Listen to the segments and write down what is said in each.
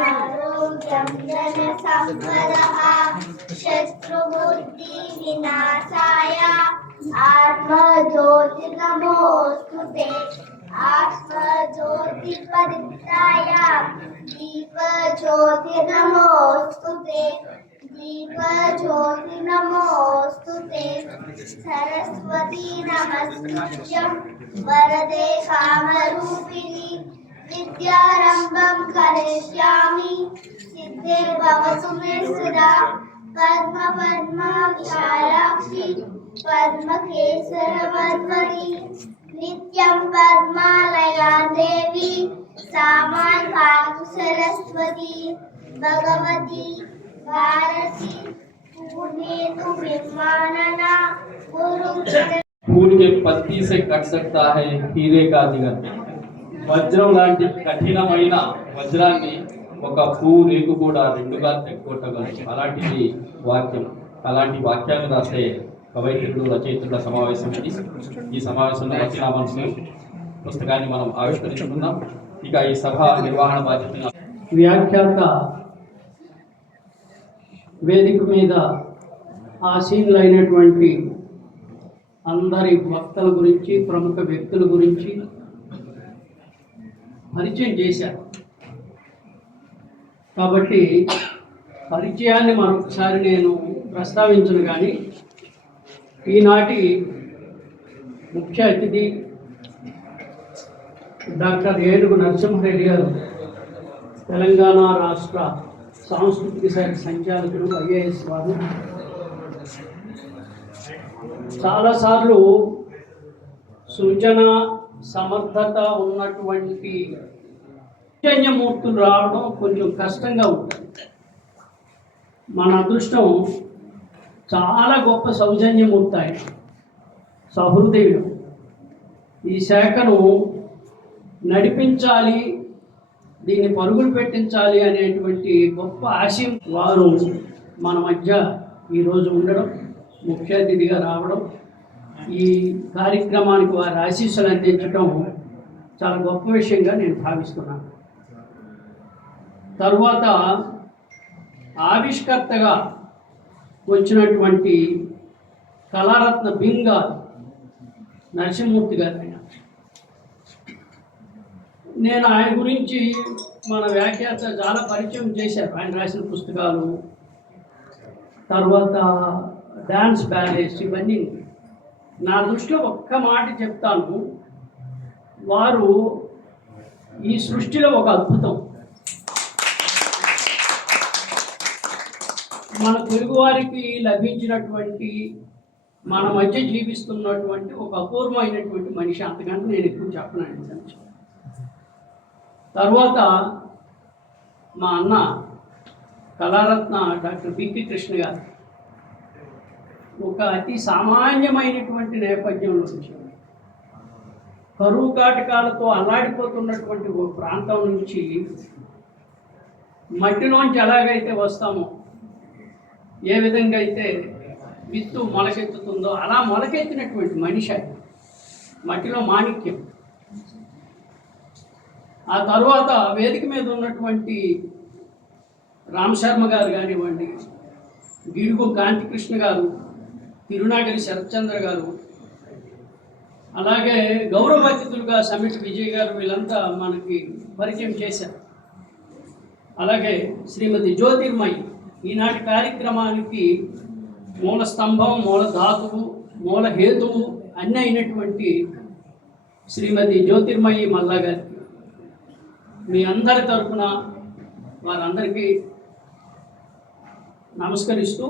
आरोग्यं धनसम्पदः शत्रुबुद्धिविनाशाय आत्मज्योतिर्नमोऽस्तुते आत्मज्योतिपरित्राय दीपज्योतिर्नमोऽस्तुते दीपज्योतिर्नमोऽस्तुते सरस्वती नमस्तुभ्यं वरदे कामरूपिणी विद्यारम्भं करिष्यामि सिद्धिर्भवतु मे सदा पद्मपद्माक्षायाक्षि पद्मकेसरवद्वरी नित्यं पद्मालया देवी सामां पातु सरस्वती भगवती भारती पूर्णेतु विमानना गुरु। फूल के पत्ती से कट सकता है हीरे का जिगर। వజ్రం లాంటి కఠినమైన వజ్రాన్ని ఒక పువ్వు రేకు కూడా రెండుగా తెగొట్టగలదు. అలాంటిది వాక్యం. అలాంటి వాక్యాన్ని రాసే కవయిత్రులు రచయిత్రుల సమావేశం ఇది. ఈ సమావేశంలో వచ్చిన మనసు పుస్తకాన్ని మనం ఆవిష్కరించుకున్నాం. ఇక ఈ సభ నిర్వహణ బాధ్యత వ్యాఖ్యాత వేదిక మీద ఆసీనులైనటువంటి అందరి వక్తల గురించి ప్రముఖ వ్యక్తుల గురించి పరిచయం చేశారు. కాబట్టి పరిచయాన్ని మరొకసారి నేను ప్రస్తావించను. కానీ ఈనాటి ముఖ్య అతిథి డాక్టర్ ఏనుగు నరసింహారెడ్డి గారు, తెలంగాణ రాష్ట్ర సాంస్కృతిక శాఖ సంచాలకులు, ఐఏఎస్ వారు. చాలాసార్లు సృజన సమర్థత ఉన్నటువంటి చైతన్యమూర్తులు రావడం కొంచెం కష్టంగా ఉంటుంది. మన అదృష్టం చాలా గొప్ప సౌజన్యమూర్తి ఆయన, సహృదయుడు. ఈ శాఖను నడిపించాలి, దీన్ని పరుగులు పెట్టించాలి అనేటువంటి గొప్ప ఆశయం వారు మన మధ్య ఈరోజు ఉండడం, ముఖ్య అతిథిగా రావడం, ఈ కార్యక్రమానికి వారి ఆశీస్సులు అందించడం చాలా గొప్ప విషయంగా నేను భావిస్తున్నాను. తరువాత ఆవిష్కర్తగా వచ్చినటువంటి కళారత్న బింగ నరసింహమూర్తి గారు. నేను ఆయన గురించి మన వ్యాఖ్యాత చాలా పరిచయం చేశారు. ఆయన రాసిన పుస్తకాలు, తర్వాత డాన్స్ బ్యాలెన్స్, ఇవన్నీ నా దృష్టిలో ఒక్క మాట చెప్తాను, వారు ఈ సృష్టిలో ఒక అద్భుతం. మన తెలుగువారికి లభించినటువంటి, మన మధ్య జీవిస్తున్నటువంటి ఒక అపూర్వమైనటువంటి మనిషి. అంతకంటే నేను ఎక్కువ చెప్పనండి. తర్వాత మా అన్న కళారత్న డాక్టర్ బిపి కృష్ణ గారు ఒక అతి సామాన్యమైనటువంటి నేపథ్యంలో నుంచి, కరువు కాటకాలతో అల్లాడిపోతున్నటువంటి ఒక ప్రాంతం నుంచి మట్టిలోంచి ఎలాగైతే వస్తామో, ఏ విధంగా అయితే విత్తు మొలకెత్తుతుందో అలా మొలకెత్తినటువంటి మనిషి, మట్టిలో మాణిక్యం. ఆ తర్వాత వేదిక మీద ఉన్నటువంటి రామ్ శర్మ గారు కానివ్వండి, గిడుగు కాంతికృష్ణ గారు, తిరునాగరి శరత్చంద్ర గారు, అలాగే గౌరవ అతిథులుగా సమిట్ విజయ్ గారు, వీళ్ళంతా మనకి పరిచయం చేశారు. అలాగే శ్రీమతి జ్యోతిర్మయి, ఈనాటి కార్యక్రమానికి మూల స్తంభం, మూల ధాతువు, మూల హేతువు అన్నీ అయినటువంటి శ్రీమతి జ్యోతిర్మయి మల్లా గారికి మీ అందరి తరఫున వారందరికీ నమస్కరిస్తూ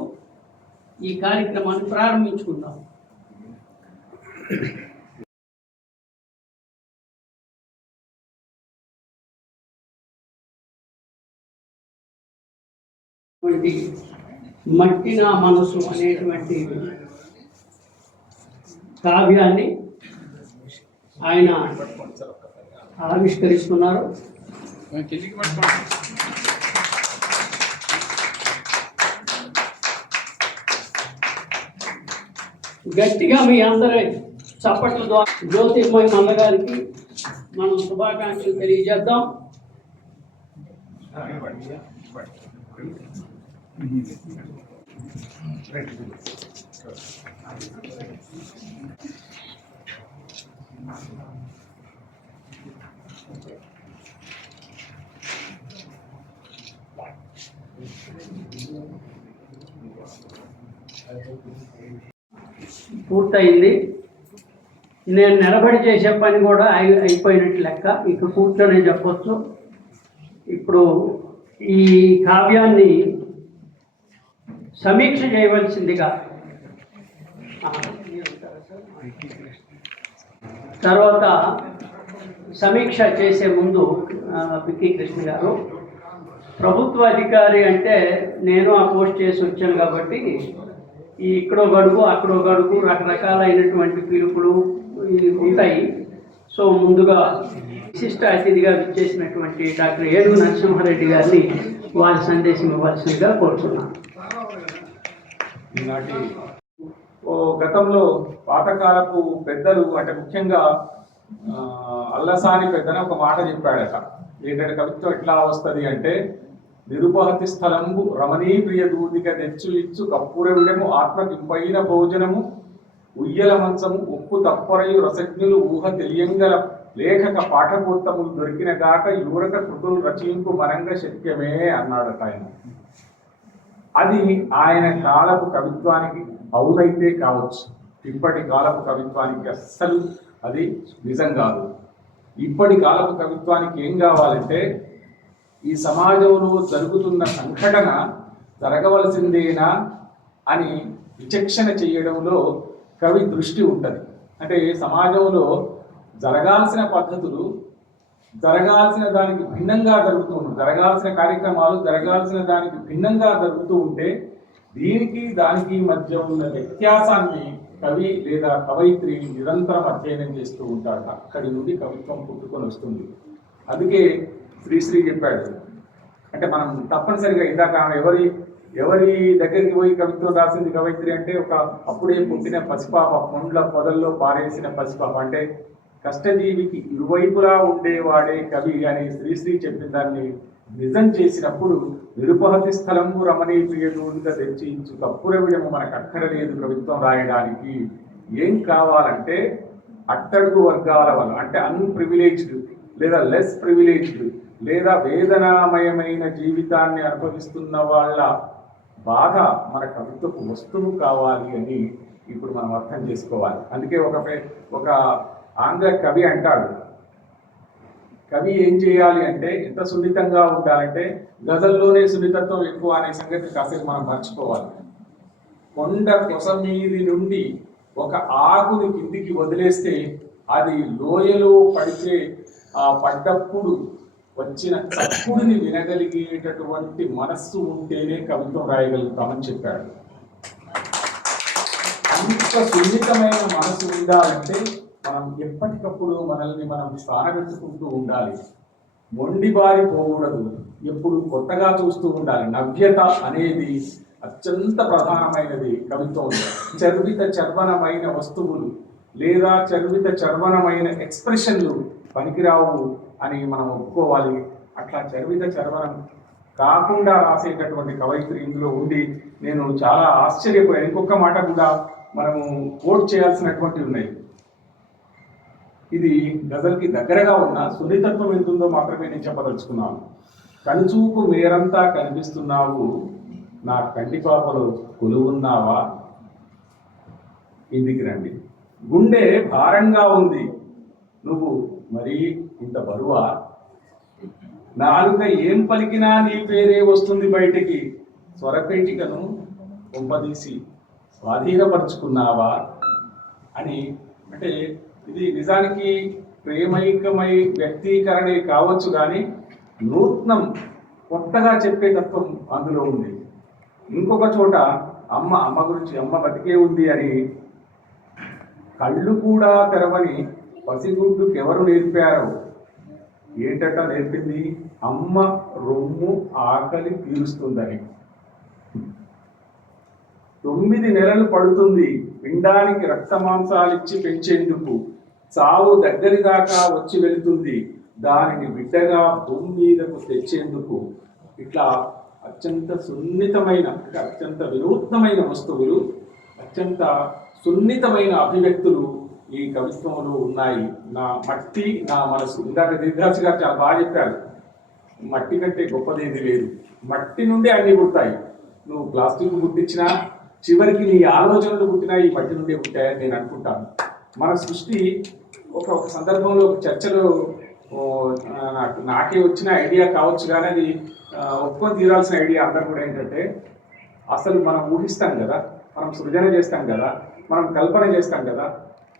ఈ కార్యక్రమాన్ని ప్రారంభించుకుందాం. మట్టి నా మనసు అనేటువంటి కావ్యాన్ని ఆయన ఆవిష్కరిస్తున్నారు. గట్టిగా మీ అందరి చప్పట్ల ద్వారా జ్యోతిర్మయి మల్ల గారికి మనం శుభాకాంక్షలు తెలియజేద్దాం. పూర్తయింది. నేను నిలబడి చేసే పని కూడా అయిపోయినట్టు లెక్క. ఇక కూర్చొని చెప్పొచ్చు. ఇప్పుడు ఈ కావ్యాన్ని సమీక్ష చేయవలసిందిగా తర్వాత సమీక్ష చేసే ముందు పిక్కి కృష్ణ గారు, ప్రభుత్వ అధికారి అంటే నేను ఆ పోస్ట్ చేసి వచ్చాను కాబట్టి ఇక్కడో గడుగు అక్కడో గడుగు రకరకాలైనటువంటి పిలుపులు ఉంటాయి. సో ముందుగా విశిష్ట అతిథిగా విచ్చేసినటువంటి డాక్టర్ ఏడు నరసింహారెడ్డి గారిని వారి సందేశం ఇవ్వాల్సిందిగా కోరుతున్నాను. ఈనాటి గతంలో పాతకాలపు పెద్దలు అంటే ముఖ్యంగా అల్లసాని పెద్దన ఒక మాట చెప్పాడట. ఏంటంటే కవిత్వం ఎట్లా వస్తుంది అంటే, నిరుపహతి స్థలంబు రమణీ ప్రియ దూదిక తెచ్చు ఇచ్చు కప్పుర విడము ఆత్మకింపైన భోజనము ఉయ్యల మంచము ఉప్పు తప్పరయు రసజ్ఞులు ఊహ తెలియంగల లేఖక పాఠపూర్తములు దొరికిన గాక యువరక కృతులు రచయింపు మరంగ శక్యమే అన్నాడట ఆయన. అది ఆయన కాలపు కవిత్వానికి అవునైతే కావచ్చు, ఇప్పటి కాలపు కవిత్వానికి అస్సలు అది నిజం కాదు. ఇప్పటి కాలపు కవిత్వానికి ఏం కావాలంటే, ఈ సమాజంలో జరుగుతున్న సంఘటన జరగవలసిందేనా అని విచక్షణ చేయడంలో కవి దృష్టి ఉంటుంది. అంటే సమాజంలో జరగాల్సిన పద్ధతులు జరగాల్సిన దానికి భిన్నంగా జరుగుతూ ఉంటాయి, జరగాల్సిన కార్యక్రమాలు జరగాల్సిన దానికి భిన్నంగా జరుగుతూ ఉంటే దీనికి దానికి మధ్య ఉన్న వ్యత్యాసాన్ని కవి లేదా కవయిత్రి నిరంతరం అధ్యయనం చేస్తూ ఉంటాడు. అక్కడి నుండి కవిత్వం పుట్టుకొని వస్తుంది. అందుకే శ్రీశ్రీ చెప్పాడు, అంటే మనం తప్పనిసరిగా ఇందాక ఎవరి దగ్గరికి పోయి కవిత్వం రాసింది కవయిత్రి అంటే, ఒక అప్పుడే పుట్టిన పసిపాప, ముండ్ల పొదల్లో పారేసిన పసిపాప, అంటే కష్టజీవికి ఇరువైపులా ఉండేవాడే కవి అని శ్రీశ్రీ చెప్పిన దాన్ని నిజం చేసినప్పుడు, నిరుపహతి స్థలంబు రమణీ ప్రియదూడిగా తెచ్చించు కప్పుర విడము మనకు అక్కరలేదు కవిత్వం రాయడానికి. ఏం కావాలంటే అట్టడుగు వర్గాల వాళ్ళు, అంటే అన్ప్రివిలేజ్డ్ లేదా లెస్ ప్రివిలేజ్డ్ లేదా వేదనామయమైన జీవితాన్ని అనుభవిస్తున్న వాళ్ళ బాధ మన కవిత్వపు వస్తువు కావాలి అని ఇప్పుడు మనం అర్థం చేసుకోవాలి. అందుకే ఒక ఆంగ్ల కవి అంటాడు, కవి ఏం చేయాలి అంటే ఎంత సున్నితంగా ఉండాలంటే, గజల్లోనే సున్నితత్వం ఎక్కువ అనే సంగతి కాసేపు మనం మర్చిపోవాలి. కొండ కొస మీది నుండి ఒక ఆకుని కిందికి వదిలేస్తే అది లోయలో పడితే ఆ పడ్డప్పుడు వచ్చిన చప్పుడిని వినగలిగేటటువంటి మనస్సు ఉంటేనే కవిత్వం రాయగలుగుతామని చెప్పాడు. అంత సున్నితమైన మనసు ఉండాలంటే మనం ఎప్పటికప్పుడు మనల్ని మనం స్థానపెట్టుకుంటూ ఉండాలి, మొండిబారి పోకూడదు, ఎప్పుడు కొత్తగా చూస్తూ ఉండాలి. నవ్యత అనేది అత్యంత ప్రధానమైనది కవిత్వంలో. చర్విత చర్వనమైన వస్తువులు లేదా చర్విత చర్వనమైన ఎక్స్ప్రెషన్లు పనికిరావు అని మనం ఒప్పుకోవాలి. అట్లా చర్విత చర్వనం కాకుండా రాసేటటువంటి కవయిత్రి ఇందులో ఉండి నేను చాలా ఆశ్చర్యపోయాను. ఇంకొక మాట కూడా మనము కోట్ చేయాల్సినటువంటివి ఉన్నాయి. ఇది గజల్కి దగ్గరగా ఉన్న సున్నితత్వం ఎంతుందో మాత్రమే నేను చెప్పదలుచుకున్నాను. కనుచూపు మేరంతా కనిపిస్తున్నావు, నా కంటిపాపలో కొలువున్నావా, ఇంటికి రండి. గుండె భారంగా ఉంది, నువ్వు మరీ ఇంత బరువా, నాలుక ఏం పలికినా నీ పేరే వస్తుంది బయటికి, స్వరపేటికను కొంపదీసి స్వాధీనపరుచుకున్నావా అని. అంటే ఇది నిజానికి ప్రేమైకమై వ్యక్తీకరణే కావచ్చు, కానీ నూత్నం కొత్తగా చెప్పే తత్వం అందులో ఉంది. ఇంకొక చోట అమ్మ గురించి, అమ్మ బతికే ఉంది అని, కళ్ళు కూడా తెరవని పసిగుడ్డుకి ఎవరు నేర్పారో, ఏంటట నేర్పింది, అమ్మ రొమ్ము ఆకలి తీరుస్తుందని. 9 నెలలు పడుతుంది పిండానికి రక్త మాంసాలిచ్చి పెంచేందుకు, చావు దగ్గరి దాకా వచ్చి వెళుతుంది, దానిని బిడ్డగా భూమి మీదకు తెచ్చేందుకు ఇట్లా అత్యంత సున్నితమైన అంటే అత్యంత వినూత్నమైన వస్తువులు, అత్యంత సున్నితమైన అభివ్యక్తులు ఈ కవిత్వంలో ఉన్నాయి. నా మట్టి నా మనసు, ఇందాక దీర్ఘాక్షి గారు చాలా బాగా చెప్పారు, మట్టి కంటే గొప్పదేది లేదు, మట్టి నుండి అన్నీ పుడతాయి. నువ్వు ప్లాస్టిక్ పుట్టించినా చివరికి నీ ఆలోచనలు పుట్టినా ఈ మట్టి నుండే పుట్టాయని నేను అనుకుంటాను. మన సృష్టి ఒక సందర్భంలో ఒక చర్చలో నాకే వచ్చిన ఐడియా కావచ్చు, కానీ అది ఒప్పుకొని తీరాల్సిన ఐడియా అందరూ కూడా ఏంటంటే, అసలు మనం ఊహిస్తాం కదా, మనం సృజన చేస్తాం కదా, మనం కల్పన చేస్తాం కదా,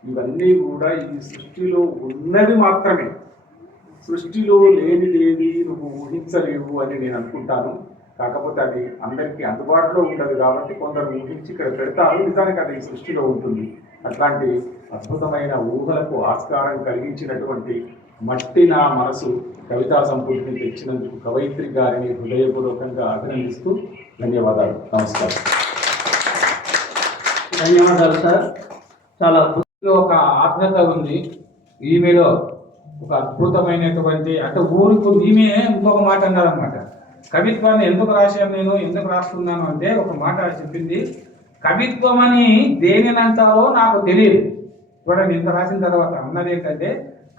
ఇవన్నీ కూడా ఈ సృష్టిలో ఉన్నవి మాత్రమే. సృష్టిలో లేనిదేది నువ్వు ఊహించలేవు అని నేను అనుకుంటాను. కాకపోతే అది అందరికీ అందుబాటులో ఉండదు కాబట్టి కొందరు ఊహించి ఇక్కడ పెడతారు, నిజానికి అది ఈ సృష్టిలో ఉంటుంది. అట్లాంటి అద్భుతమైన ఊహలకు ఆస్కారం కలిగించినటువంటి మట్టి నా మనసు కవితా సంపుటిని తెచ్చినందుకు కవయిత్రి గారిని హృదయపూర్వకంగా అభినందిస్తూ ధన్యవాదాలు. నమస్కారం. ధన్యవాదాలు సార్. చాలా ఒక ఆత్మీయత ఉంది ఈమెలో, ఒక అద్భుతమైనటువంటి అంటే ఊరికి ఈమె ఇంకొక మాట అన్నారనమాట. కవిత్వాన్ని ఎందుకు రాశాను నేను, ఎందుకు రాస్తున్నాను అంటే ఒక మాట చెప్పింది, కవిత్వం అని దేనినంటారో నాకు తెలియదు. చూడండి, ఇంత రాసిన తర్వాత అన్నది ఏంటంటే,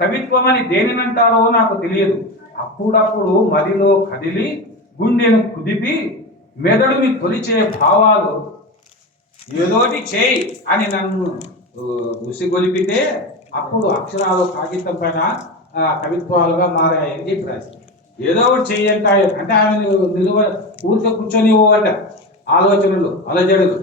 కవిత్వం అని దేనినంటారో నాకు తెలియదు, అప్పుడప్పుడు మదిలో కదిలి గుండెను కుదిపి మెదడుని తొలిచే భావాలు ఏదోటి చేయి అని నన్ను ఉసిగొలిపితే అప్పుడు అక్షరాలు కాగితం పైన కవిత్వాలుగా మారాయని చెప్పి రాసింది. ఏదో ఒకటి చెయ్యంటాయి అంటే ఆమె నిలువ ఊరికే కూర్చొని పోవట ఆలోచనలు అలజడులు.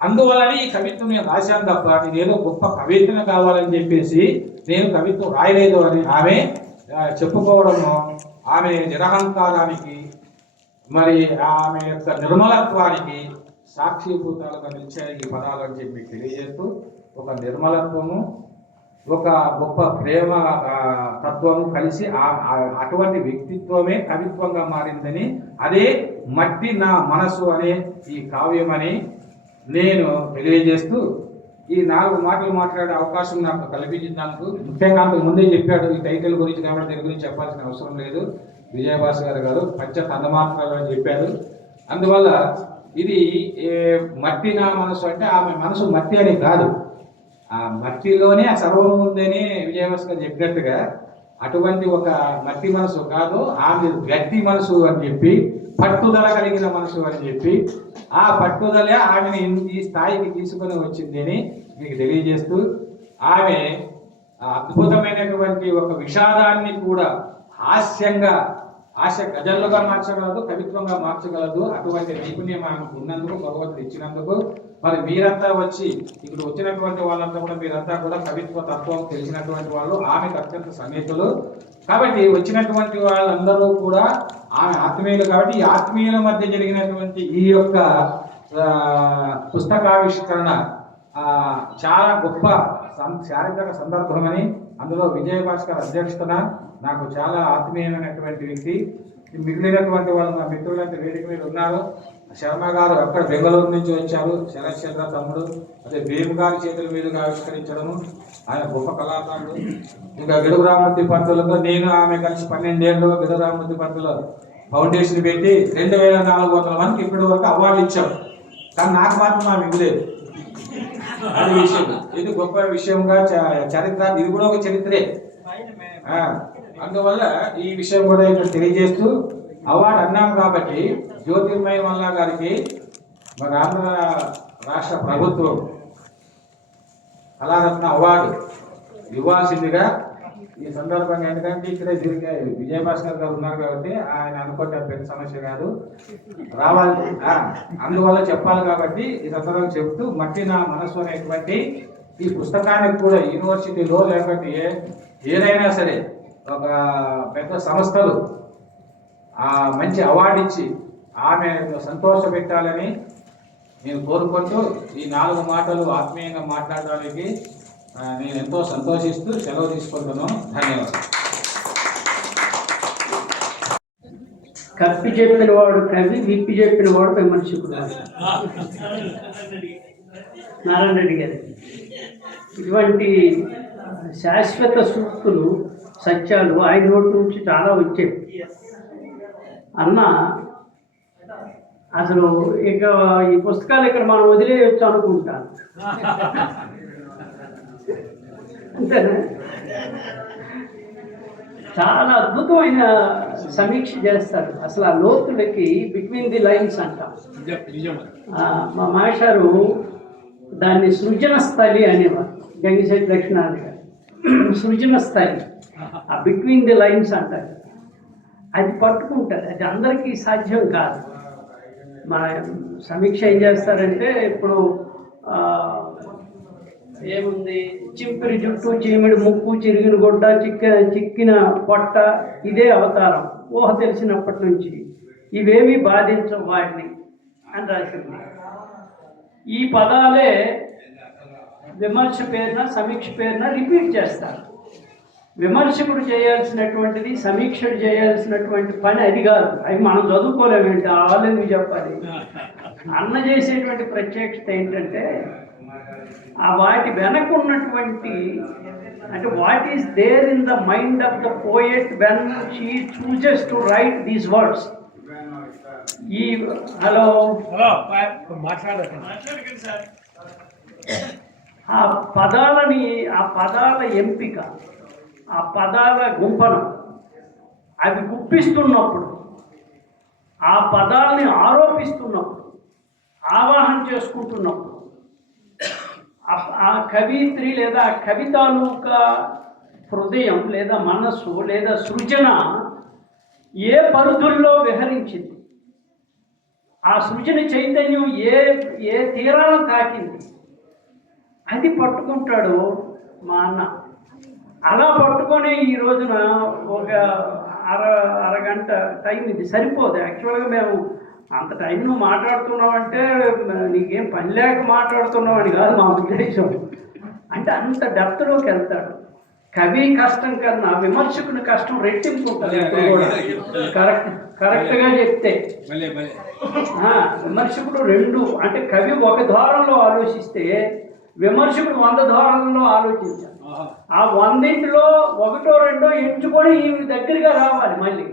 అందువలన ఈ కవిత్వం నేను రాశాను తప్ప నేను ఏదో గొప్ప కవిత్వం కావాలని చెప్పేసి నేను కవిత్వం రాయలేదు అని ఆమె చెప్పుకోవడము ఆమె నిరహంకారానికి మరి ఆమె యొక్క నిర్మలత్వానికి సాక్షిభూతాలుగా నిలిచాయి ఈ పదాలు అని చెప్పి తెలియజేస్తూ, ఒక నిర్మలత్వము ఒక గొప్ప ప్రేమ తత్వము కలిసి అటువంటి వ్యక్తిత్వమే కవిత్వంగా మారిందని, అదే మట్టి నా మనసు అనే ఈ కావ్యమని నేను తెలియజేస్తూ ఈ 4 మాటలు మాట్లాడే అవకాశం నాకు కల్పించినందుకు, ముఖ్యంగా అంతకు ముందే చెప్పాడు ఈ టైటిల్ గురించి కాబట్టి దీని గురించి చెప్పాల్సిన అవసరం లేదు. విజయభాస్కర్ గారు పంచ కందమాత్రాలు అని చెప్పారు. అందువల్ల ఇది మట్టి నా మనసు అంటే ఆమె మనసు మట్టి అని కాదు, ఆ మట్టిలోనే ఆ సర్వం ఉందని విజయభాస్కర్ చెప్పినట్టుగా అటువంటి ఒక మట్టి మనసు కాదు, ఆమె గట్టి మనసు అని చెప్పి, పట్టుదల కలిగిన మనసు అని చెప్పి, ఆ పట్టుదలే ఆమెను ఈ స్థాయికి తీసుకొని వచ్చింది అని మీకు తెలియజేస్తూ, ఆమె అద్భుతమైనటువంటి ఒక విషాదాన్ని కూడా హాస్యంగా గజల్లుగా మార్చగలదు, కవిత్వంగా మార్చగలదు. అటువంటి నైపుణ్యం ఆమెకు ఉన్నందుకు భగవంతుడు ఇచ్చినందుకు మరి మీరంతా వచ్చి ఇక్కడ వచ్చినటువంటి వాళ్ళంతా కూడా మీరంతా కూడా కవిత్వ తత్వం తెలిసినటువంటి వాళ్ళు, ఆమెకు అత్యంత సన్నిహితులు కాబట్టి వచ్చినటువంటి వాళ్ళందరూ కూడా ఆమె ఆత్మీయులు కాబట్టి ఈ ఆత్మీయుల మధ్య జరిగినటువంటి ఈ యొక్క పుస్తకావిష్కరణ చాలా గొప్ప చారిత్రక సందర్భమని, అందులో విజయభాస్కర్ అధ్యక్షతన నాకు చాలా ఆత్మీయమైనటువంటి వ్యక్తి. మిగిలినటువంటి వాళ్ళు నా మిత్రులంతా వేదిక మీద ఉన్నారు. శర్మ గారు అక్కడ బెంగళూరు నుంచి వచ్చారు, శరత్ చంద్ర తమ్ముడు, అదే భీమ్ గారి చేతుల మీదుగా ఆవిష్కరించడము, ఆయన గొప్ప కళాకారుడు. ఇంకా గిడుగురామూర్తి పంతులతో నేను ఆమె కలిసి 12 ఏళ్ళు గిడుగురామూర్తి పంతులు ఫౌండేషన్ పెట్టి 2400 మందికి ఇప్పటి వరకు అవార్డు ఇచ్చాం. కానీ నాకు మాత్రం ఆమె ఇవ్వలేదు. అది విషయం, ఇది గొప్ప విషయంగా చరిత్ర, ఇది కూడా ఒక చరిత్రే. అందువల్ల ఈ విషయం కూడా ఇక్కడ తెలియజేస్తూ అవార్డు అన్నాం కాబట్టి జ్యోతిర్మయ మల్లా గారికి మన ఆంధ్ర రాష్ట్ర ప్రభుత్వం కళారత్న అవార్డు ఇవ్వాల్సిందిగా ఈ సందర్భంగా, ఎందుకంటే ఇక్కడ విజయభాస్కర్ గారు ఉన్నారు కాబట్టి ఆయన అనుకుంటే పెద్ద సమస్య కాదు, రావాలి, అందువల్ల చెప్పాలి కాబట్టి ఈ సందర్భంగా చెప్తూ, మట్టి నా మనసు అనేటువంటి ఈ పుస్తకానికి కూడా యూనివర్సిటీలో లేకపోతే ఏదైనా సరే ఒక పెద్ద సంస్థలు మంచి అవార్డు ఇచ్చి ఆమె సంతోష పెట్టాలని నేను కోరుకుంటూ ఈ 4 మాటలు ఆత్మీయంగా మాట్లాడడానికి నేను ఎంతో సంతోషిస్తూ సెలవు తీసుకుంటున్నాను. ధన్యవాదాలు. కప్పి చెప్పిన వాడు కవి, విప్పి చెప్పిన వాడు విమర్శకుడు. నారాయణ రెడ్డి గారు ఇటువంటి శాశ్వత సూక్తులు సత్యాలు ఆయన నోటి నుంచి చాలా వచ్చేవి. అన్న అసలు ఇక ఈ పుస్తకాలు ఇక్కడ మనం వదిలేయచ్చు అనుకుంటాను. అంతేనా? చాలా అద్భుతమైన సమీక్ష చేస్తారు. అసలు ఆ లోతులకి బిట్వీన్ ది లైన్స్ అంటాం. మా మాస్టారు దాన్ని సృజన స్థలి అనేవారు, గంగిశెట్టి లక్ష్మీనారాయణ గారు. సృజన స్థలి, ఆ బిట్వీన్ ది లైన్స్ అంటారు. అది పట్టుకుంటారు. అది అందరికీ సాధ్యం కాదు. మన సమీక్ష ఏం చేస్తారంటే, ఇప్పుడు ఏముంది, చింపిరి జుట్టు, చీమిడి ముక్కు, చిరిగిన గుడ్డ, చిక్కిన పొట్ట, ఇదే అవతారం ఊహ తెలిసినప్పటి నుంచి, ఇవేమీ బాధించవు వాటిని అని రాసింది. ఈ పదాలే విమర్శ పేరున, సమీక్ష పేరున రిపీట్ చేస్తారు. విమర్శకుడు చేయాల్సినటువంటిది, సమీక్షడు చేయాల్సినటువంటి పని అది కాదు. అవి మనం చదువుకోలేమేంటి, వాళ్ళెందుకు చెప్పాలి? అన్న చేసేటువంటి ప్రత్యేకత ఏంటంటే, ఆ వాటి వెనక ఉన్నటువంటి, అంటే what is there in the mind of the poet when she chooses to write these words. ఈ హలో ఆ పదాలని, ఆ పదాల ఎంపిక, ఆ పదాల గుంపనం, అవి గుప్పిస్తున్నప్పుడు, ఆ పదాలని ఆరోపిస్తున్నప్పుడు, ఆవాహన చేసుకుంటున్నప్పుడు, ఆ కవిత్రి లేదా కవి తాలూకా హృదయం లేదా మనస్సు లేదా సృజన ఏ పరిధుల్లో విహరించింది, ఆ సృజన చైతన్యం ఏ తీరాలను తాకింది, అది పట్టుకుంటాడు మా అన్న. అలా పట్టుకొని ఈ రోజున ఒక అరగంట టైం, ఇది సరిపోదు. యాక్చువల్గా మేము అంత టైం నువ్వు మాట్లాడుతున్నావంటే నీకేం పని లేక మాట్లాడుతున్నావు అని కాదు మా ఉద్దేశం. అంటే అంత డెప్త్లోకి వెళ్తాడు. కవి కష్టం కన్నా విమర్శకుని కష్టం రెట్టింపు ఉంటుంది ఎప్పుడు కూడా. కరెక్ట్గా చెప్తే విమర్శకుడు రెండు, అంటే కవి ఒక ధోరణిలో ఆలోచిస్తే విమర్శకుడు 100 ధోరణిలో ఆలోచించాలి. ఆ 100లో 1 2 ఎంచుకొని ఈ దగ్గరగా రావాలి. మళ్ళీ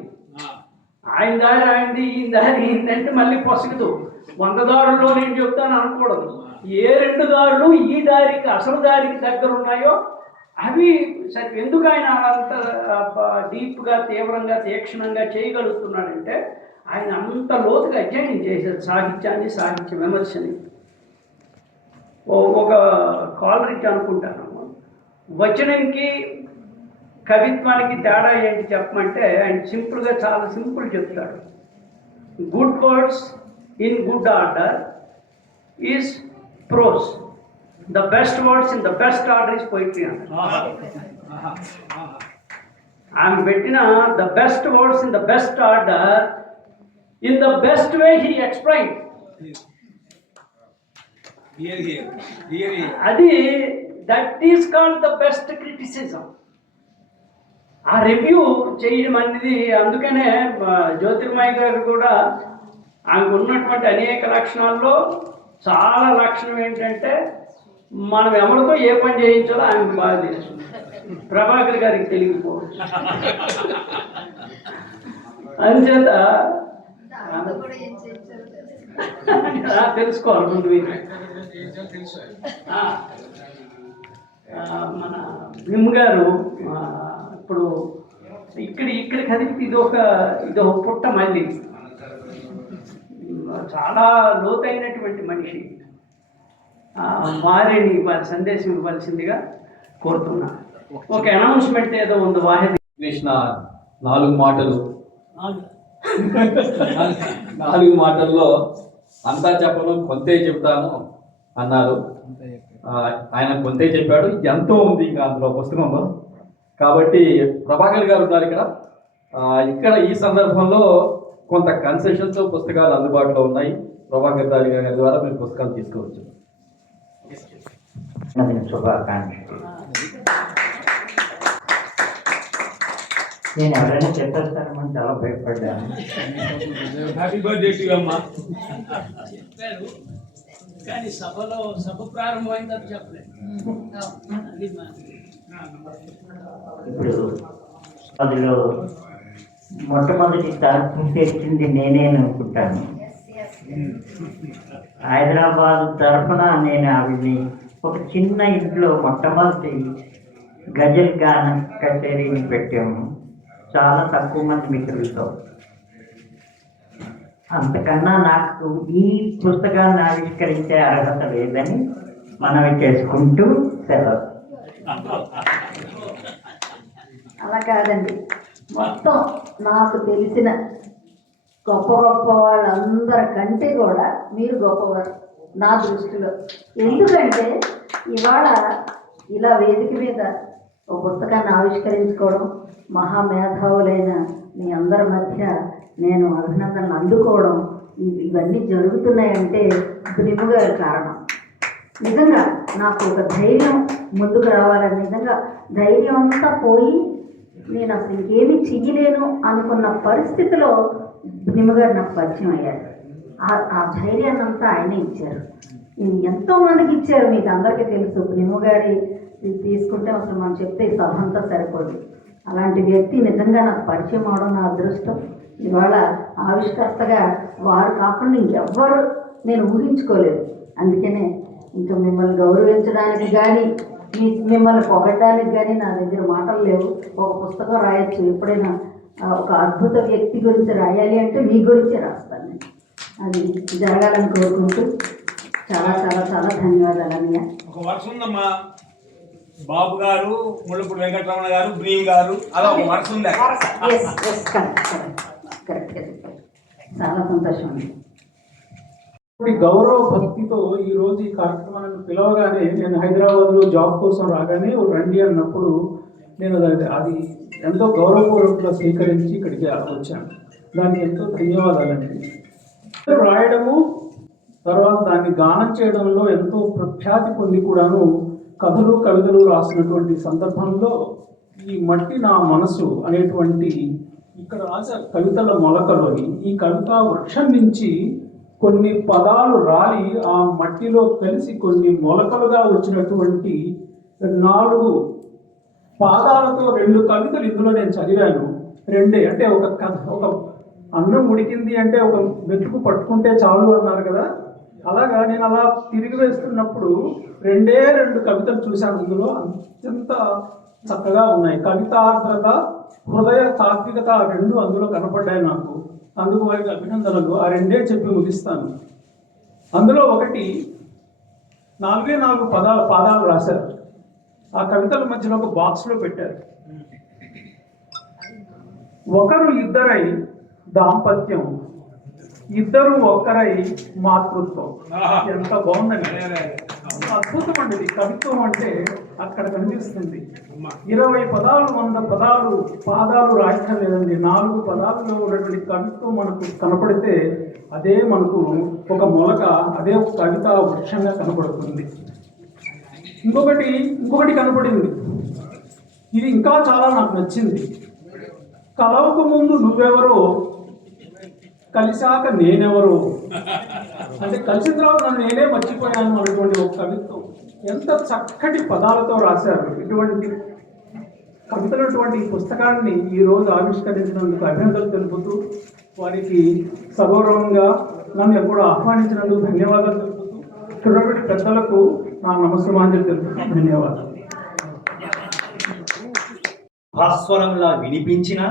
ఆయన దారి ఆయనది, ఈయన దారి ఈయనంటే మళ్ళీ పొసగదు. 100 దారుల్లో నేను చెప్తాను అనకూడదు. ఏ 2 దారులు ఈ దారికి, అసలు దారికి దగ్గర ఉన్నాయో అవి సరే. ఎందుకు ఆయన అంత డీప్గా, తీవ్రంగా, తీక్షణంగా చేయగలుగుతున్నాడంటే ఆయన అంత లోతుగా అధ్యయనం చేశారు సాహిత్యాన్ని, సాహిత్య విమర్శని. ఒక కాలరిట్ అనుకుంటాను. వచనంకి కవిత్వానికి తేడా ఏంటి చెప్పమంటే, ఆయన సింపుల్గా, చాలా సింపుల్ చెప్తాడు. Good words in good order is prose, the best words in the best order is poetry అన్నారు. ఆయన పెట్టిన the best words in the best order in the best way he explain. అది that is called the best criticism. ఆ review చేయడం అనేది, అందుకనే జ్యోతిర్మయి గారు కూడా ఆమెకు ఉన్నటువంటి అనేక లక్షణాల్లో చాలా లక్షణం ఏంటంటే, మనం ఎవరితో ఏ పని చేయించాలో ఆమెకు బాగా తెలుసు. ప్రభాకర్ గారికి తెలియకపోవచ్చు. అందుచేత తెలుసుకోవాలి ముందు. మన భీమ్ గారు ఇప్పుడు ఇక్కడ కదిలితే ఇదొక పుట్ట. మళ్ళీ చాలా లోతైనటువంటి మనిషి. వారిని వారి సందేశం ఇవ్వాల్సిందిగా కోరుతున్నా. ఒక అనౌన్స్మెంట్ ఏదో ఉంది. వాహిని కృష్ణ 4 మాటలు, 4 మాటల్లో అంతా చెప్పను, కొంతే చెప్తాను అన్నారు. ఆయన కొంతే చెప్పాడు. ఎంతో ఉంది ఇంకా అందులో పుస్తకంలో. కాబట్టి ప్రభాకర్ గారు ఉన్నారు ఇక్కడ ఈ సందర్భంలో కొంత కన్సెషన్తో పుస్తకాలు అందుబాటులో ఉన్నాయి. ప్రభాకర్ గారి ద్వారా మీరు పుస్తకాలు తీసుకోవచ్చు. శుభాకాంక్షలు. నేను ఎవరైనా చెప్పేస్తానని చాలా భయపడ్డాను. హ్యాపీ బర్త్డే టు అమ్మా. చెప్పారు కానీ సభ ప్రారంభమైన తర్వాత చెప్పలేదు. ఇప్పుడు అందులో మొట్టమొదటి తరఫు తెచ్చింది నేనే అనుకుంటాను. హైదరాబాద్ తరఫున నేను ఆవిడ్ని ఒక చిన్న ఇంట్లో మొట్టమొదటి గజల్ గాన కచేరీని పెట్టాము, చాలా తక్కువ మంది మిత్రులతో. అంతకన్నా నాకు ఈ పుస్తకాన్ని ఆవిష్కరించే అర్హత లేదని మనవి చేసుకుంటూ సెలవు. అలా కాదండి, మొత్తం నాకు తెలిసిన గొప్ప గొప్ప వాళ్ళందరికంటే కూడా మీరు గొప్పవారు నా దృష్టిలో. ఎందుకంటే ఇవాళ ఇలా వేదిక మీద ఒక పుస్తకాన్ని ఆవిష్కరించుకోవడం, మహామేధావులైన మీ అందరి మధ్య నేను అభినందనలు అందుకోవడం, ఇవన్నీ జరుగుతున్నాయంటే నిజంగా కారణం. నిజంగా నాకు ఒక ధైర్యం ముందుకు రావాలని, నిజంగా ధైర్యం అంతా పోయి నేను అసలు ఇంకేమీ చెయ్యలేను అనుకున్న పరిస్థితిలో నిమ్మగారు నాకు పరిచయం అయ్యారు. ఆ ధైర్యాన్ని అంతా ఆయనే ఇచ్చారు. ఎంతోమందికి ఇచ్చారు, మీకు అందరికీ తెలుసు. నిమ్మగారి తీసుకుంటే అసలు మనం చెప్తే సభ అంతా సరిపోదు. అలాంటి వ్యక్తి నిజంగా నాకు పరిచయం అవడం నా అదృష్టం. ఇవాళ ఆవిష్కర్తగా వారు కాకుండా ఇంకెవ్వరు నేను ఊహించుకోలేదు. అందుకనే ఇంకా మిమ్మల్ని గౌరవించడానికి కానీ మిమ్మల్ని పొగడడానికి కానీ నా దగ్గర మాటలు లేవు. ఒక పుస్తకం రాయొచ్చు, ఎప్పుడైనా ఒక అద్భుత వ్యక్తి గురించి రాయాలి అంటే మీ గురించే రాస్తాను నేను. అది జరగాలని కోరుకుంటూ చాలా చాలా చాలా ధన్యవాదాలు అన్నయ్య. ఒక వరుస ఉందమ్మా, బాబు గారు, ముళ్ళపూడి వెంకటరమణ గారు, బ్రీవ్ గారు, అలా ఒక వరుస ఉంది. చాలా సంతోషం అండి. గౌరవ భక్తితో ఈరోజు ఈ కార్యక్రమాన్ని పిలవగానే, నేను హైదరాబాద్లో జాబ్ కోసం రాగానే రండి అన్నప్పుడు నేను అది ఎంతో గౌరవపూర్వకంగా స్వీకరించి ఇక్కడికి వచ్చాను. దానికి ఎంతో ధన్యవాదాలండి. రాయడము తర్వాత దాన్ని గానం చేయడంలో ఎంతో ప్రఖ్యాతి పొంది కూడాను కథలు కవితలు రాసినటువంటి సందర్భంలో ఈ మట్టి నా మనసు అనేటువంటి ఇక్కడ రాసే కవితల మొలకలోని ఈ కవితా వృక్షం నుంచి కొన్ని పదాలు రాలి ఆ మట్టిలో కలిసి కొన్ని మొలకలుగా వచ్చినటువంటి 4 పాదాలతో 2 కవితలు ఇందులో నేను చదివాను. రెండే అంటే ఒక కథ, ఒక అన్నం ఉడికింది అంటే ఒక వెతుకు పట్టుకుంటే చాలు అన్నారు కదా, అలాగా నేను అలా తిరిగి వేస్తున్నప్పుడు 2 కవితలు చూశాను. అందులో అత్యంత చక్కగా ఉన్నాయి. కవితార్ద్రత, హృదయ తాత్వికత 2 అందులో కనపడ్డాయి నాకు. అందుకు వారికి అభినందనలు. ఆ 2 చెప్పి ముగిస్తాను. అందులో ఒకటి 4 పాదాలు రాశారు. ఆ కవితల మధ్యలో ఒక బాక్స్లో పెట్టారు. ఒకరు ఇద్దరై దాంపత్యం, ఇద్దరు ఒక్కరై మాతృత్వం. ఎంత బాగుందండి, అద్భుతం అండి. కవిత్వం అంటే అక్కడ కనిపిస్తుంది. 20 పదాలు 100 పాదాలు రాయటం లేదండి. 4 పదాలలో ఉన్నటువంటి కవిత్వం మనకు కనపడితే అదే మనకు ఒక మొలక, అదే ఒక కవిత వృక్షంగా కనపడుతుంది. ఇంకొకటి కనపడింది. ఇది ఇంకా చాలా నాకు నచ్చింది. కలవకు ముందు నువ్వెవరో, కలిశాక నేనెవరో. అంటే కలిసిన తర్వాత నన్ను నేనే మర్చిపోయాను అన్నటువంటి ఒక కవిత్వం. ఎంత చక్కటి పదాలతో రాశారు. ఇటువంటి కవితలటువంటి పుస్తకాన్ని ఈరోజు ఆవిష్కరించినందుకు అభినందనలు తెలుపుతూ, వారికి సగౌరవంగా నన్ను ఎప్పుడు ఆహ్వానించినందుకు ధన్యవాదాలు తెలుపుతూ, చూడబడి పెద్దలకు నా నమస్కారాలు తెలుపుతూ ధన్యవాదాలు. భాస్వరంలా వినిపించిన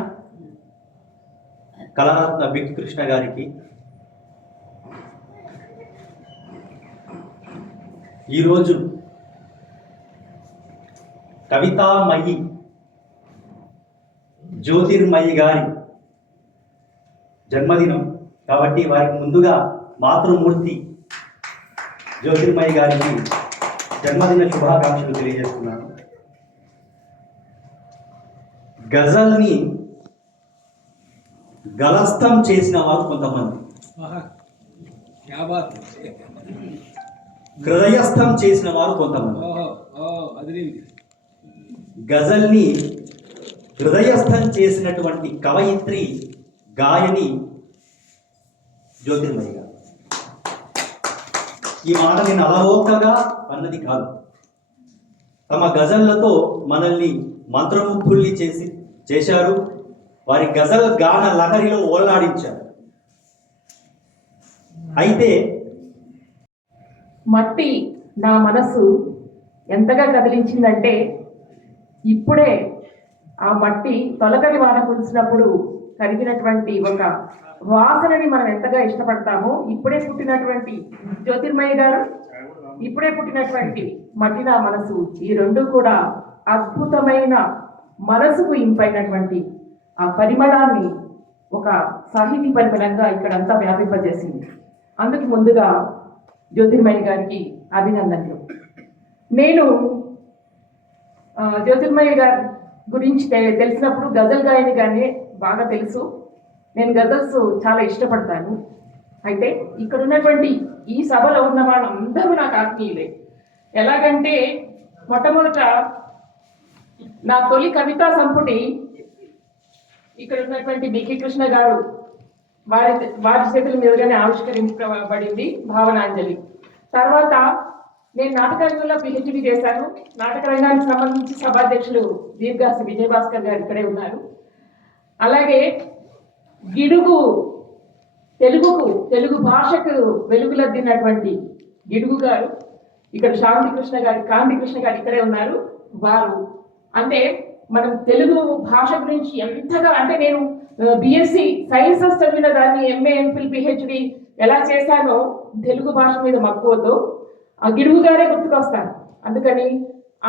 కళారత్న బిక్ కృష్ణ గారికి ఈరోజు కవితామయి జ్యోతిర్మయి గారి జన్మదినం కాబట్టి వారికి ముందుగా మాతృమూర్తి జ్యోతిర్మయి గారికి జన్మదిన శుభాకాంక్షలు తెలియజేస్తున్నాను. గజల్ని గలస్థం చేసిన వారు కొంతమంది, హృదయస్థం చేసిన వారు కొంతమంది. గజల్ని హృదయస్థం చేసినటువంటి కవయిత్రి, గాయని జ్యోతిర్మయి గారు. ఈ మాట నేను అలవోకగా అన్నది కాదు. తమ గజళ్లతో మనల్ని మంత్రముగ్ధుల్ని చేశారు. వారి గజల్ గాన లహరిలో ఓలాడించారు. అయితే మట్టి నా మనసు ఎంతగా కదిలించిందంటే, ఇప్పుడే ఆ మట్టి తొలకరి వాన కురిసినప్పుడు కలిగినటువంటి ఒక వాసనని మనం ఎంతగా ఇష్టపడతామో, ఇప్పుడే పుట్టినటువంటి జ్యోతిర్మయ్య గారు, ఇప్పుడే పుట్టినటువంటి మట్టి నా మనసు, ఈ రెండు కూడా అద్భుతమైన మనసుకు ఇంపైనటువంటి ఆ పరిమళాన్ని ఒక సాహితీ పరిమళంగా ఇక్కడంతా వ్యాపింపజేసింది. అందుకు ముందుగా జ్యోతిర్మయ్య గారికి అభినందనలు. నేను జ్యోతిర్మయ్య గారి గురించి తెలిసినప్పుడు గజల్ గాయనిగానే బాగా తెలుసు. నేను గజల్స్ చాలా ఇష్టపడతాను. అయితే ఇక్కడ ఉన్నటువంటి ఈ సభలో ఉన్న వాళ్ళందరూ నాకు ఆత్మీయులే. ఎలాగంటే మొట్టమొదట నా తొలి కవితా సంపుటి ఇక్కడ ఉన్నటువంటి బికి కృష్ణ గారు వారి చేతుల మీదుగానే ఆవిష్కరించబడింది భావనాంజలి. తర్వాత నేను నాటక రంగంలో పిహెచ్డి చేశాను. నాటక రంగానికి సంబంధించి సభాధ్యక్షులు దీర్ఘాసి విజయభాస్కర్ గారు ఇక్కడే ఉన్నారు. అలాగే గిడుగు తెలుగు భాషకు వెలుగులద్దినటువంటి గిడుగు గారు, ఇక్కడ కాంతి కృష్ణ గారు ఇక్కడే ఉన్నారు. వారు అంటే మనం తెలుగు భాష గురించి ఎంతగా, అంటే నేను బిఎస్సి సైన్సెస్ చదివిన దాన్ని ఎంఏ ఎంఫిల్ పిహెచ్డి ఎలా చేశానో తెలుగు భాష మీద మక్కువతో ఆ గిడుగు గారే గుర్తుకొస్తాను. అందుకని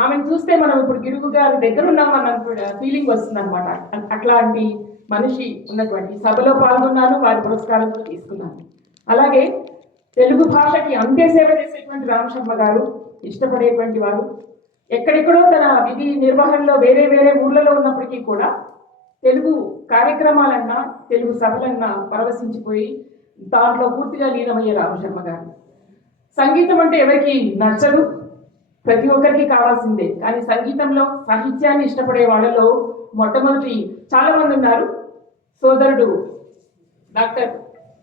ఆమెను చూస్తే మనం ఇప్పుడు గిడుగు గారి దగ్గర ఉన్నామన్న ఫీలింగ్ వస్తుంది అనమాట. అట్లాంటి మనిషి ఉన్నటువంటి సభలో పాల్గొన్నాను, వారి పురస్కారం కూడా తీసుకున్నాను. అలాగే తెలుగు భాషకి అంతే సేవ చేసేటువంటి రామశర్మ గారు, ఇష్టపడేటువంటి వారు, ఎక్కడెక్కడో తన విధి నిర్వహణలో వేరే వేరే ఊర్లలో ఉన్నప్పటికీ కూడా తెలుగు కార్యక్రమాలన్నా తెలుగు సభలన్నా పరవశించిపోయి దాంట్లో పూర్తిగా లీనమయ్యే రామశర్మ గారు. సంగీతం అంటే ఎవరికి నచ్చదు, ప్రతి ఒక్కరికి కావాల్సిందే. కానీ సంగీతంలో సాహిత్యాన్ని ఇష్టపడే వాళ్ళలో మొట్టమొదటి చాలా మంది ఉన్నారు. సోదరుడు డాక్టర్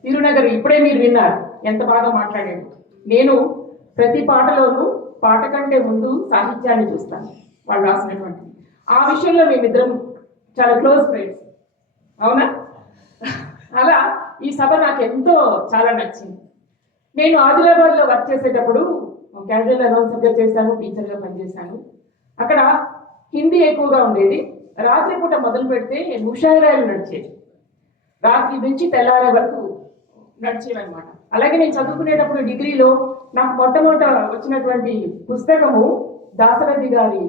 తిరునగర్ ఇప్పుడే మీరు విన్నారు, ఎంత బాగా మాట్లాడాడు. నేను ప్రతి పాటలోనూ పాట కంటే ముందు సాహిత్యాన్ని చూస్తాను, వాళ్ళు రాసినటువంటి. ఆ విషయంలో మేమిద్దరం చాలా క్లోజ్ ఫ్రెండ్స్, అవునా? అలా ఈ సభ నాకు ఎంతో చాలా నచ్చింది. నేను ఆదిలాబాద్లో వర్క్ చేసేటప్పుడు క్యాజువల్ అనౌన్సర్గా చేశాను, టీచర్గా పనిచేశాను. అక్కడ హిందీ ఎక్కువగా ఉండేది. రాత్రిపూట మొదలు పెడితే ముషాయిరాలు నడిచేది, రాత్రి నుంచి తెల్లారే వరకు నడిచేవన్నమాట. అలాగే నేను చదువుకునేటప్పుడు డిగ్రీలో నాకు మొట్టమొదట వచ్చినటువంటి పుస్తకము దాశరథి గారి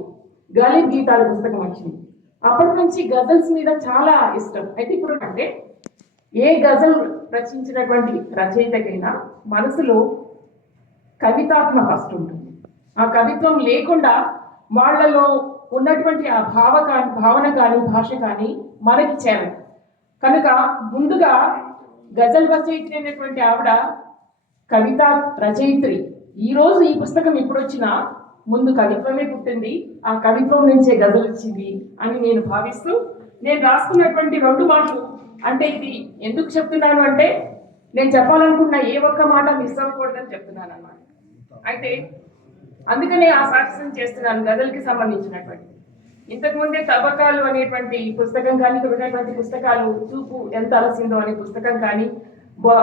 గలీబ్ గీతాల పుస్తకం వచ్చింది. అప్పటి నుంచి గజల్స్ మీద చాలా ఇష్టం. అయితే ఇప్పుడు అంటే ఏ గజల్ రచించినటువంటి రచయితకైనా మనసులో కవితాత్మ ఫస్ట్ ఉంటుంది. ఆ కవిత్వం లేకుండా వాళ్ళలో ఉన్నటువంటి ఆ భావన కానీ భాష కానీ మనకి చేరదు. కనుక ముందుగా గజల్ రచయిత్రి అనేటువంటి ఆవిడ కవితా రచయిత్రి. ఈరోజు ఈ పుస్తకం ఇప్పుడు వచ్చినా ముందు కవిత్వమే పుట్టింది, ఆ కవిత్వం నుంచే గజల్ వచ్చింది అని నేను భావిస్తూ నేను రాసుకున్నటువంటి 2 మాటలు, అంటే ఇది ఎందుకు చెప్తున్నాను అంటే నేను చెప్పాలనుకున్న ఏ ఒక్క మాట మిస్ అవ్వకూడదని చెప్తున్నాను అన్నమాట. అయితే అందుకనే ఆ సాక్ష్యం చేస్తున్నాను గజల్కి సంబంధించినటువంటి. ఇంతకుముందే తబకాలు అనేటువంటి పుస్తకం కానీ, ఇక్కడ ఉన్నటువంటి పుస్తకాలు చూపు ఎంత అలసిందో అనే పుస్తకం కానీ,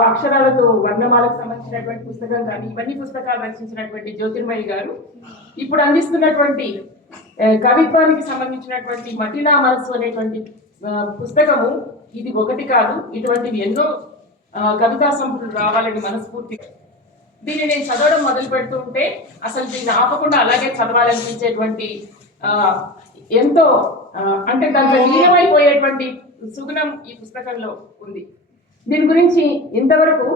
అక్షరాలతో వర్ణమాలకు సంబంధించినటువంటి పుస్తకం కానీ, ఇవన్నీ పుస్తకాలు రచించినటువంటి జ్యోతిర్మయ్య గారు ఇప్పుడు అందిస్తున్నటువంటి కవిత్వానికి సంబంధించినటువంటి మట్టి నా మనసు అనేటువంటి పుస్తకము ఇది ఒకటి కాదు, ఇటువంటివి ఎన్నో కవితా సంపులు రావాలని మనస్ఫూర్తిగా దీన్ని నేను చదవడం మొదలు పెడుతుంటే అసలు దీన్ని ఆపకుండా అలాగే చదవాలనిపించేటువంటి ఎంతో అంటే దాంట్లో లీనమైపోయేటువంటి సుగుణం ఈ పుస్తకంలో ఉంది. దీని గురించి ఇంతవరకు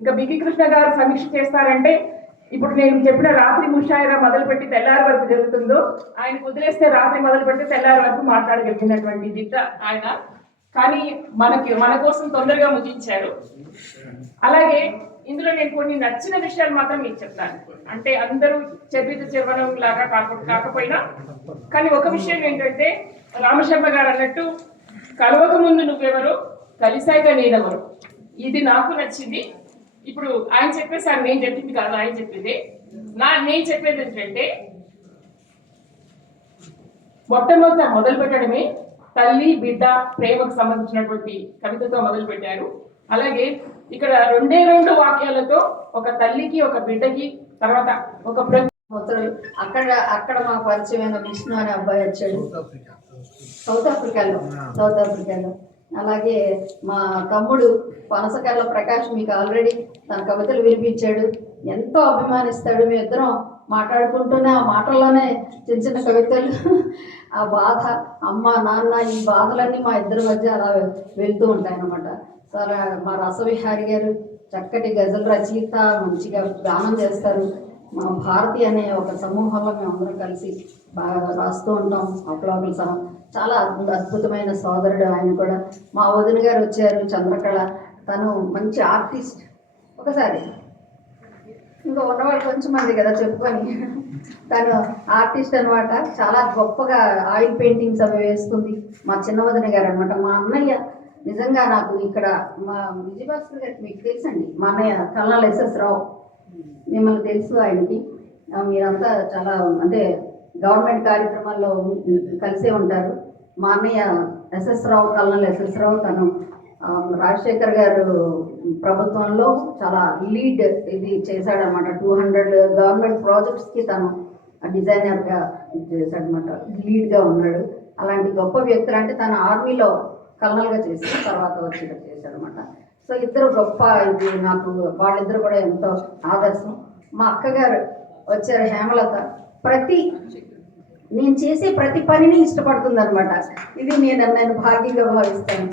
ఇంకా బికి కృష్ణ గారు సమీక్ష చేస్తారంటే, ఇప్పుడు నేను చెప్పిన రాత్రి ముషాయిరా మొదలుపెట్టి తెల్లారి వరకు జరుగుతుందో, ఆయన వదిలేస్తే రాత్రి మొదలు పెట్టి తెల్లారి వరకు మాట్లాడగలిగినటువంటి దిట్ట ఆయన. కానీ మన కోసం తొందరగా ముగించారు. అలాగే ఇందులో నేను కొన్ని నచ్చిన విషయాలు మాత్రం మీకు చెప్తాను. అంటే అందరూ చర్విత చర్వణం లాగా కాకపోయినా కానీ ఒక విషయం ఏంటంటే, రామశర్మ గారు అన్నట్టు కలవక ముందు నువ్వెవరు, కలిసాక నేనెవరు, ఇది నాకు నచ్చింది. ఇప్పుడు ఆయన చెప్పేసారు, నేను చెప్పింది కాదు ఆయన చెప్పింది. నేను చెప్పేది ఏంటంటే మొట్టమొదట మొదలు పెట్టడమే తల్లి బిడ్డ ప్రేమకు సంబంధించినటువంటి కవితతో మొదలు పెట్టారు. అలాగే ఇక్కడ 2 వాక్యాలతో ఒక తల్లికి ఒక బిడ్డకి తర్వాత ఒక మొత్తం అక్కడ మా పరిచయమైన విష్ణు అనే అబ్బాయి వచ్చాడు సౌత్ ఆఫ్రికాలో. అలాగే మా తమ్ముడు పనసకర్ల ప్రకాష్ మీకు ఆల్రెడీ తన కవితలు వినిపించాడు, ఎంతో అభిమానిస్తాడు. మేమిద్దరం మాట్లాడుకుంటూనే ఆ మాటల్లోనే చిన్న చిన్న కవితలు, ఆ బాధ, అమ్మ నాన్న, ఈ బాధలన్నీ మా ఇద్దరి మధ్య అలా వెళ్తూ ఉంటాయన్నమాట. చాలా మా రసవిహారి గారు చక్కటి గజల్ రచయిత, మంచిగా గానం చేస్తారు. మా భారతి అనే ఒక సమూహంలో మేమందరం కలిసి బాగా రాస్తూ ఉంటాం అప్పులోకలు సహా. చాలా అద్భుతమైన సోదరుడు ఆయన కూడా. మా వదిన గారు వచ్చారు చంద్రకళ, తను మంచి ఆర్టిస్ట్. ఒకసారి ఇంకా ఉన్నవాళ్ళు కొంచెం మంది కదా చెప్పుకొని, తను ఆర్టిస్ట్ అనమాట. చాలా గొప్పగా ఆయిల్ పెయింటింగ్స్ అవి వేస్తుంది. మా చిన్న వదిన గారు అనమాట. మా అన్నయ్య నిజంగా నాకు ఇక్కడ మా విజయభాస్కర్ గారికి మీకు తెలుసండి, మా అన్నయ్య కల్నాల్ ఎస్ఎస్ రావు, మిమ్మల్ని తెలుసు ఆయనకి. మీరంతా చాలా అంటే గవర్నమెంట్ కార్యక్రమాల్లో కలిసే ఉంటారు. మా అన్నయ్య ఎస్ఎస్ రావు, కల్నాల్ ఎస్ఎస్ రావు, తను రాజశేఖర్ గారు ప్రభుత్వంలో చాలా లీడ్ ఇది చేశాడనమాట. 200 గవర్నమెంట్ ప్రాజెక్ట్స్కి తను డిజైనర్గా చేశాడనమాట, లీడ్గా ఉన్నాడు. అలాంటి గొప్ప వ్యక్తులు. అంటే తను ఆర్మీలో కల్నల్గా చేసి తర్వాత వచ్చి చేశాడనమాట. సో ఇద్దరు గొప్ప, ఇది నాకు వాళ్ళిద్దరు కూడా ఎంతో ఆదర్శం. మా అక్కగారు వచ్చారు హేమలత, నేను చేసే ప్రతి పనిని ఇష్టపడుతుంది అనమాట. ఇది నేను భాగ్యంగా భావిస్తాను.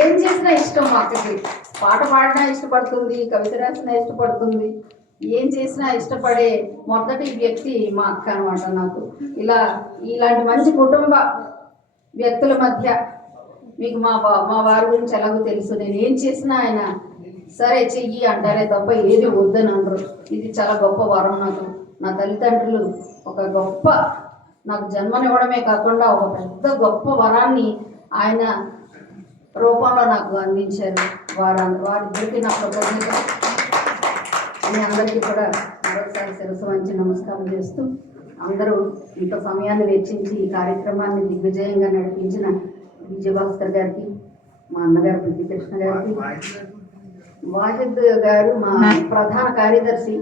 ఏం చేసినా ఇష్టం మా అక్కకి. పాట పాడినా ఇష్టపడుతుంది, కవిత రాసినా ఇష్టపడుతుంది, ఏం చేసినా ఇష్టపడే మొదటి వ్యక్తి మా అక్క అనమాట నాకు. ఇలాంటి మంచి కుటుంబ వ్యక్తుల మధ్య మీకు మా వారి గురించి ఎలాగో తెలుసు. నేను ఏం చేసినా ఆయన సరే చెయ్యి అంటారే తప్ప ఏది వద్దని అనరు. ఇది చాలా గొప్ప వరం నాకు. నా తల్లిదండ్రులు ఒక గొప్ప, నాకు జన్మనివ్వడమే కాకుండా ఒక పెద్ద గొప్ప వరాన్ని ఆయన రూపంలో నాకు అందించారు. వారిద్దరికి నా కృతజ్ఞత. మీ అందరికీ కూడా మరొకసారి శిరస్సు వంచి నమస్కారం చేస్తూ, అందరూ ఇంత సమయాన్ని వెచ్చించి ఈ కార్యక్రమాన్ని దిగ్విజయంగా నడిపించిన విజయభాస్కర్ గారికి, మా అన్నగారు పిటి కృష్ణ గారికి, వాహిద్ గారు మా ప్రధాన కార్యదర్శి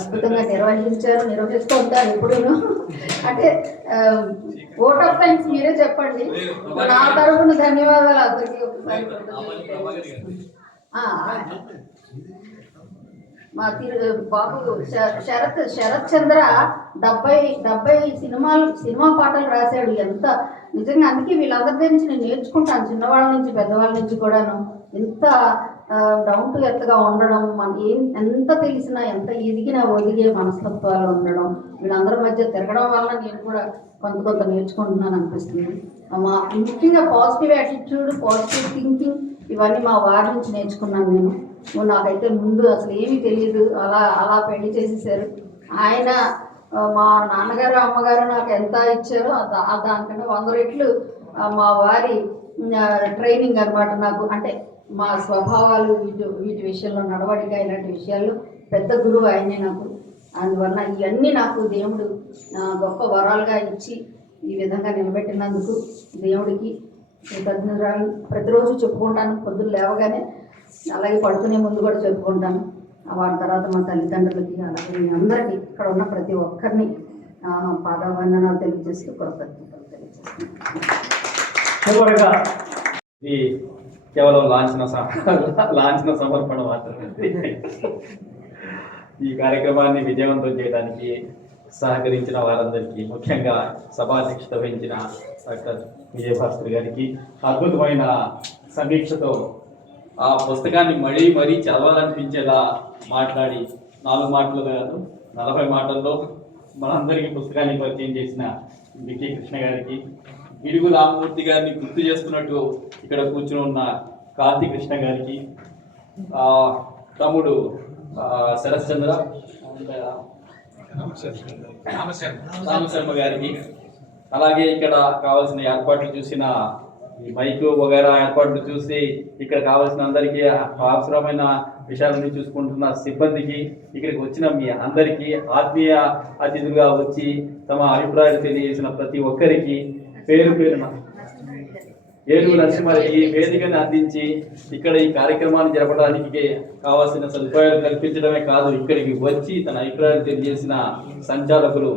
అద్భుతంగా నిర్వహిస్తూ ఉంటారు ఎప్పుడూ. అంటే ఓట్ ఆఫ్ థ్యాంక్స్ మీరే చెప్పండి. నా తరఫున ధన్యవాదాలు అందరికీ ఒకసారి. మా బాబు శరత్ చంద్ర 70 సినిమా పాటలు రాశాడు. ఎంత నిజంగా, అందుకే వీళ్ళందరి నుంచి నేను నేర్చుకుంటాను, చిన్నవాళ్ళ నుంచి పెద్దవాళ్ళ నుంచి కూడాను. ఎంత డౌన్ టు ఎర్త్గా ఉండడం, ఎంత తెలిసినా ఎంత ఎదిగినా ఒదిగే మనస్తత్వాలు ఉండడం, వీళ్ళందరి మధ్య తిరగడం వల్ల నేను కూడా కొంత నేర్చుకుంటున్నాను అనిపిస్తుంది. ముఖ్యంగా పాజిటివ్ యాటిట్యూడ్, పాజిటివ్ థింకింగ్, ఇవన్నీ మా వారి నుంచి నేర్చుకున్నాను నేను. నాకైతే ముందు అసలు ఏమీ తెలియదు, అలా పెళ్లి చేసేసారు. ఆయన మా నాన్నగారు అమ్మగారు నాకు ఎంత ఇచ్చారో దానికంటే 100 రెట్లు మా వారి ట్రైనింగ్ అనమాట నాకు. అంటే మా స్వభావాలు, వీటి విషయంలో, నడవడిక, ఇలాంటి విషయాల్లో పెద్ద గురువు ఆయనే నాకు. అందువల్ల ఇవన్నీ నాకు దేవుడు గొప్ప వరాలుగా ఇచ్చి ఈ విధంగా నిలబెట్టినందుకు దేవుడికి కృతజ్ఞతలు ప్రతిరోజు చెప్పుకుంటాను. పొద్దున్న లేవగానే, అలాగే పడుకునే ముందు కూడా చెప్పుకుంటాను. వారి తర్వాత మా తల్లిదండ్రులకి, అలాగే మీ అందరికీ, ఇక్కడ ఉన్న ప్రతి ఒక్కరిని పాదావందనాలు తెలియజేస్తూ కృతజ్ఞతలు తెలియజేస్తున్నాను. ఇది కేవలం లాంఛన సమర్పణ మాత్రమే. ఈ కార్యక్రమాన్ని విజయవంతం చేయడానికి సహకరించిన వారందరికీ, ముఖ్యంగా సభాధ్యక్షత వహించిన డాక్టర్ విజయభాస్కర్ గారికి, అద్భుతమైన సమీక్షతో ఆ పుస్తకాన్ని మరీ చదవాలనిపించేలా మాట్లాడి 4 మాటలు కాదు 40 మాటల్లో మనందరికీ పుస్తకాన్ని పరిచయం చేసిన విజయ కృష్ణ గారికి, గిడుగు రామమూర్తి గారిని గుర్తు చేసుకున్నట్టు ఇక్కడ కూర్చుని ఉన్న కార్తీ కృష్ణ గారికి, తమ్ముడు శరత్ చంద్ర రామశర్మ గారికి, అలాగే ఇక్కడ కావాల్సిన ఏర్పాట్లు చూసిన ఈ మైకు వగైరా ఏర్పాట్లు చూసి ఇక్కడ కావాల్సిన అందరికీ అవసరమైన విషయాలని చూసుకుంటున్న సిబ్బందికి, ఇక్కడికి వచ్చిన మీ అందరికీ, ఆత్మీయ అతిథులుగా వచ్చి తమ అభిప్రాయాలు తెలియజేసిన ప్రతి ఒక్కరికి పేరు పేరున ఏనుగు నరసింహారెడ్డి ఈ వేదికను అందించి ఇక్కడ ఈ కార్యక్రమాన్ని జరపడానికి కావాల్సిన సదుపాయాలు కల్పించడమే కాదు, ఇక్కడికి వచ్చి తన అభిప్రాయాలు తెలియజేసిన సంచాలకులు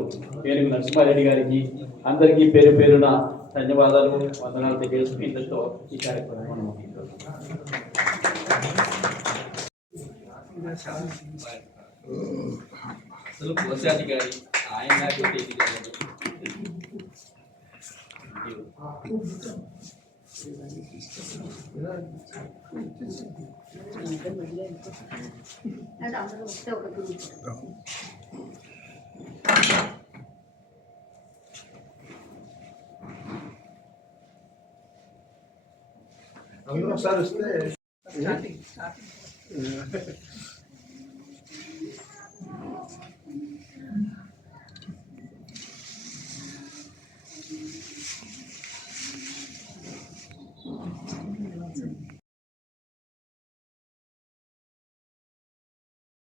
ఏనుగు నరసింహారెడ్డి గారికి అందరికీ పేరు పేరున ధన్యవాదాలు, వందనాలు తెలియజేస్తూ ఇంతతో ఈ కార్యక్రమం అసలు కోశాధికారి ఆయన నాకు అందరూ వస్తే ఒకటి అందరూ ఒకసారి వస్తే